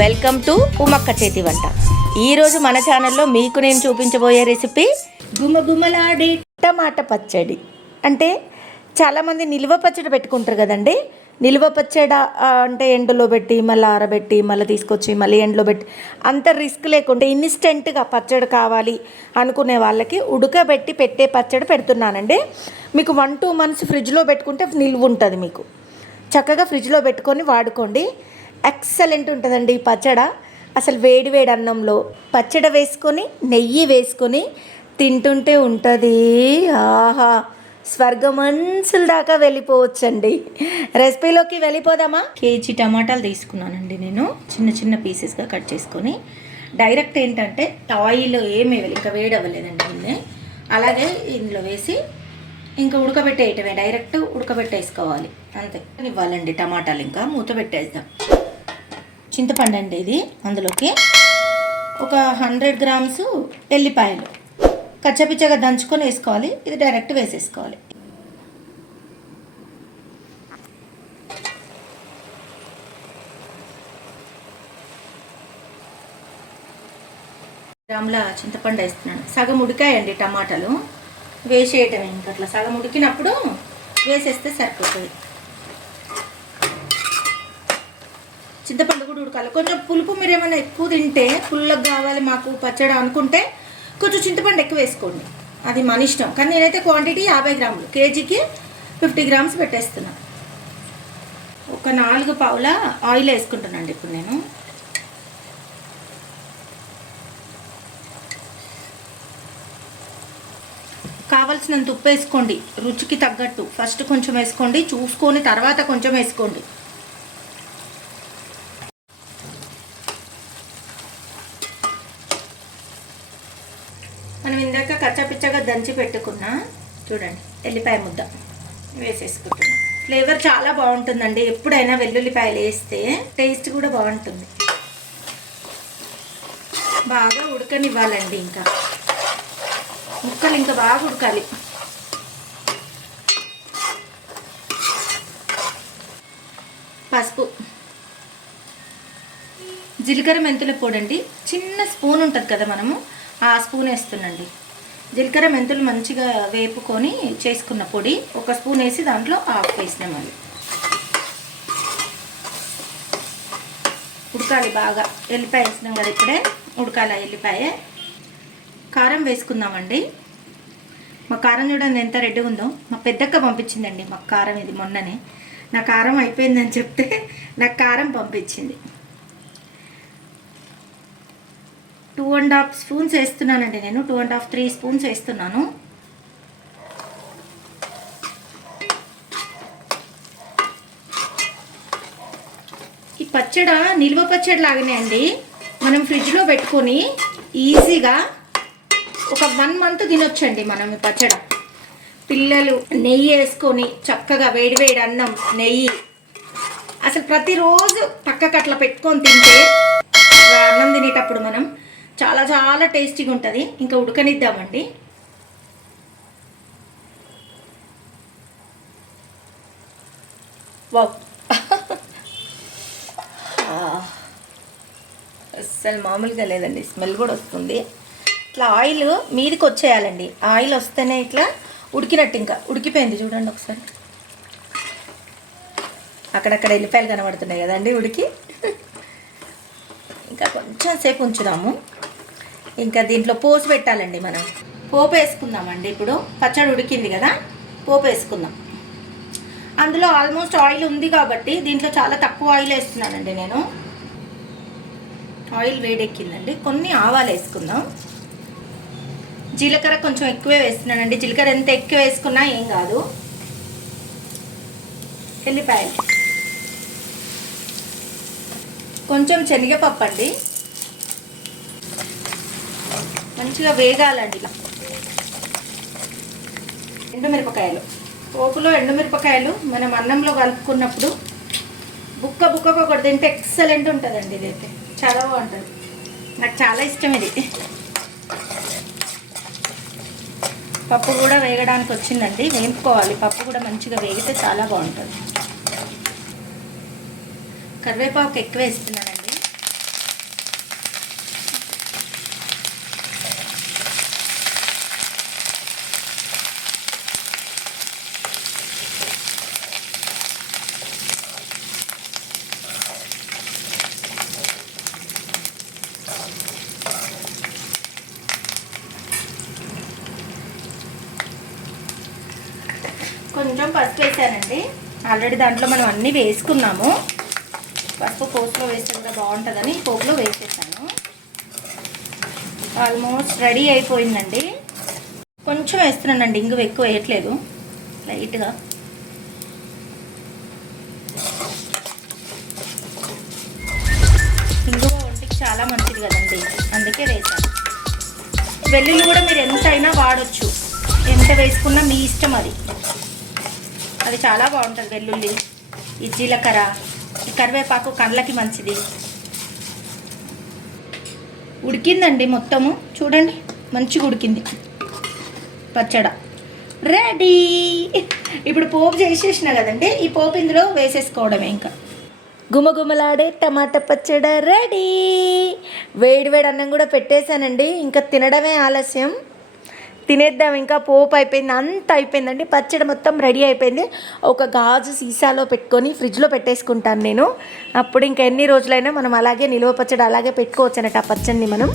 Welcome to ఉమక్క చేతి వంట. ఈరోజు మన ఛానల్లో మీకు నేను చూపించబోయే రెసిపీ గుమగుమలాడే టమాటా పచ్చడి. అంటే చాలామంది నిల్వ పచ్చడి పెట్టుకుంటారు కదండి. నిల్వ పచ్చడి అంటే ఎండలో పెట్టి మళ్ళీ ఆరబెట్టి మళ్ళీ తీసుకొచ్చి మళ్ళీ ఎండలో పెట్టి అంత రిస్క్ లేకుండా ఇన్స్టెంట్గా పచ్చడి కావాలి అనుకునే వాళ్ళకి ఉడకబెట్టి పెట్టే పచ్చడి పెడుతున్నానండి. మీకు వన్ టూ మంత్స్ ఫ్రిడ్జ్లో పెట్టుకుంటే నిల్వ ఉంటుంది మీకు. చక్కగా ఫ్రిడ్జ్లో పెట్టుకొని వాడుకోండి. ఎక్సలెంట్ ఉంటుందండి ఈ పచ్చడ. అసలు వేడి వేడి అన్నంలో పచ్చడి వేసుకొని నెయ్యి వేసుకొని తింటుంటే ఉంటుంది. ఆహా! స్వర్గమంచుల దాకా వెళ్ళిపోవచ్చండి. రెసిపీలోకి వెళ్ళిపోదామా? కేజీ టమాటాలు తీసుకున్నానండి నేను. చిన్న చిన్న పీసెస్గా కట్ చేసుకొని. డైరెక్ట్ ఏంటంటే ఆయిల్ ఏమి వేయాలి ఇంకా వేడి అవ్వలేదండి అలాగే ఇందులో వేసి ఇంకా ఉడకబెట్టేయటమే డైరెక్ట్ ఉడకబెట్టేసుకోవాలి. అంతే. ఇవ్వాలండి టమాటాలు ఇంకా మూత పెట్టేద్దాం. చింతపండు అండి ఇది అందులోకి. ఒక హండ్రెడ్ గ్రామ్స్ ఎల్లిపాయలు. కచ్చపిచ్చగా దంచుకొని వేసుకోవాలి. ఇది డైరెక్ట్ వేసేసుకోవాలి. గ్రాముల చింతపండు వేస్తున్నాను. సగం ఉడికాయండి టమాటాలు. వేసేయటమే ఇంకా అట్లా. సగం ఉడికినప్పుడు వేసేస్తే సరిపోతుంది. చింతపండు కూడా ఉడకాలి. కొంచెం పులుపు మీరు ఏమైనా ఎక్కువ తింటే పుల్లగా కావాలి మాకు పచ్చడి అనుకుంటే కొంచెం చింతపండు ఎక్కువ వేసుకోండి. అది మన ఇష్టం. కానీ నేనైతే క్వాంటిటీ యాభై గ్రాములు. కేజీకి ఫిఫ్టీ గ్రామ్స్ పెట్టేస్తున్నాను ఒక నాలుగు పావుల ఆయిల్ వేసుకుంటున్నాను ఇప్పుడు నేను. కావలసినంత ఉప్పు వేసుకోండి. రుచికి తగ్గట్టు. ఫస్ట్ కొంచెం వేసుకోండి. చూసుకొని తర్వాత కొంచెం వేసుకోండి. మనం ఇందాక కచ్చపిచ్చగా దంచి పెట్టుకున్న చూడండి ఎల్లిపాయ ముద్ద వేసేసుకుంటున్నాం. ఫ్లేవర్ చాలా బాగుంటుందండి. ఎప్పుడైనా వెల్లుల్లిపాయలు వేస్తే టేస్ట్ కూడా బాగుంటుంది. బాగా ఉడకనివ్వాలండి ఇంకా. ముక్కలు ఇంకా బాగా ఉడకాలి. పసుపు జీలకర్ర మెంతుల పొడి అండి. చిన్న స్పూన్ ఉంటుంది కదా మనము. ఆ స్పూన్ వేస్తున్నాండి జీలకర్ర మెంతులు మంచిగా వేపుకొని చేసుకున్న పొడి ఒక స్పూన్ వేసి దాంట్లో ఆఫ్ వేసినాం ఉడకాలి బాగా. ఎల్లిపాయ వేసినాం కదా ఇప్పుడే. ఉడకాలి ఎల్లిపాయ. కారం వేసుకుందామండి. మా కారం చూడండి ఎంత రెడ్డిగా ఉందో. మా పెద్దక్క పంపించిందండి మా కారం ఇది మొన్ననే. నా కారం అయిపోయిందని చెప్తే నాకు కారం పంపించింది. టూ అండ్ హాఫ్ స్పూన్స్ వేస్తున్నానండి నేను. Two and half three spoons వేస్తున్నాను. ఈ పచ్చడ నిల్వ పచ్చడి లాగానే అండి. మనం ఫ్రిడ్జ్లో పెట్టుకొని ఈజీగా ఒక వన్ మంత్ తినొచ్చండి మనం ఈ పచ్చడ. పిల్లలు నెయ్యి వేసుకొని చక్కగా వేడి వేడి అన్నం నెయ్యి. అసలు ప్రతిరోజు పక్కకు అట్లా పెట్టుకొని తింటే అన్నం తినేటప్పుడు మనం చాలా చాలా టేస్టీగా ఉంటుంది. ఇంకా ఉడకనిద్దామండి. వా అస్సలు మామూలుగా లేదండి. స్మెల్ కూడా వస్తుంది. ఇట్లా ఆయిల్ మీదకి వచ్చేయాలండి. ఆయిల్ వస్తేనే ఇట్లా ఉడికినట్టు ఇంకా. ఉడికిపోయింది చూడండి ఒకసారి. అక్కడక్కడ ఎల్లిపాయలు కనబడుతున్నాయి కదండి ఉడికి. ఇంకా కొంచెం సేపు ఉంచుదాము. ఇంకా దీంట్లో పోసు పెట్టాలండి మనం. పోపు వేసుకుందామండి ఇప్పుడు. పచ్చడి ఉడికింది కదా? పోపు వేసుకుందాం. అందులో ఆల్మోస్ట్ ఆయిల్ ఉంది కాబట్టి దీంట్లో చాలా తక్కువ ఆయిల్ వేస్తున్నానండి నేను. ఆయిల్ వేడెక్కిందండి. కొన్ని ఆవాలు వేసుకుందాం. జీలకర్ర కొంచెం ఎక్కువే వేస్తున్నానండి. జీలకర్ర ఎంత ఎక్కువ వేసుకున్నా ఏం కాదు. ఎల్లిపాయలు. కొంచెం శనగపప్పు అండి మంచిగా వేగాలండి ఇలా. ఎండుమిరపకాయలు. పోపులో ఎండుమిరపకాయలు మనం అన్నంలో కలుపుకున్నప్పుడు బుక్క బుక్కకు ఒకటి తింటే ఎక్సలెంట్ ఉంటుందండి ఇదైతే. చాలా బాగుంటుంది. నాకు చాలా ఇష్టం ఇది. పప్పు కూడా వేగడానికి వచ్చిందండి. వేపుకోవాలి. పప్పు కూడా మంచిగా వేగితే చాలా బాగుంటుంది. కరివేపాకు ఎక్కువ వేస్తున్నానండి. కొంచెం పసుపు వేసానండి. ఆల్రెడీ దాంట్లో మనం అన్నీ వేసుకున్నాము. పసుపు పోపులో వేస్తే కూడా బాగుంటుందని పోపులో వేసేసాను. ఆల్మోస్ట్ రెడీ అయిపోయిందండి. కొంచెం వేస్తున్నానండి ఇంగువ ఎక్కువ వేయట్లేదు. లైట్గా. ఇంగువ ఒంటికి చాలా మంచిది కదండి. అందుకే వేసాను. వెల్లుల్లి కూడా మీరు ఎంతైనా వాడొచ్చు. ఎంత వేసుకున్నా మీ ఇష్టం అది. అది చాలా బాగుంటుంది వెల్లుల్లి ఈ జీలకర్ర ఈ కరివేపాకు కళ్ళకి మంచిది. ఉడికిందండి మొత్తము. చూడండి మంచిగా ఉడికింది. పచ్చడ. రెడీ! ఇప్పుడు పోపు చేసేసిన కదండి ఈ పోపు ఇందులో వేసేసుకోవడమే ఇంకా. గుమగుమలాడే టమాటా పచ్చడ రెడీ! వేడి వేడి అన్నం కూడా పెట్టేశానండి ఇంకా తినడమే ఆలస్యం. తినేద్దాం ఇంకా పోపు అయిపోయింది అంత అయిపోయిందండి. పచ్చడి మొత్తం రెడీ అయిపోయింది. ఒక గాజు సీసాలో పెట్టుకొని ఫ్రిడ్జ్లో పెట్టేసుకుంటాను నేను. అప్పుడు ఇంకా ఎన్ని రోజులైనా మనం అలాగే నిలువ పచ్చడి అలాగే పెట్టుకోవచ్చు అన్నట్టు ఆ పచ్చడిని మనం.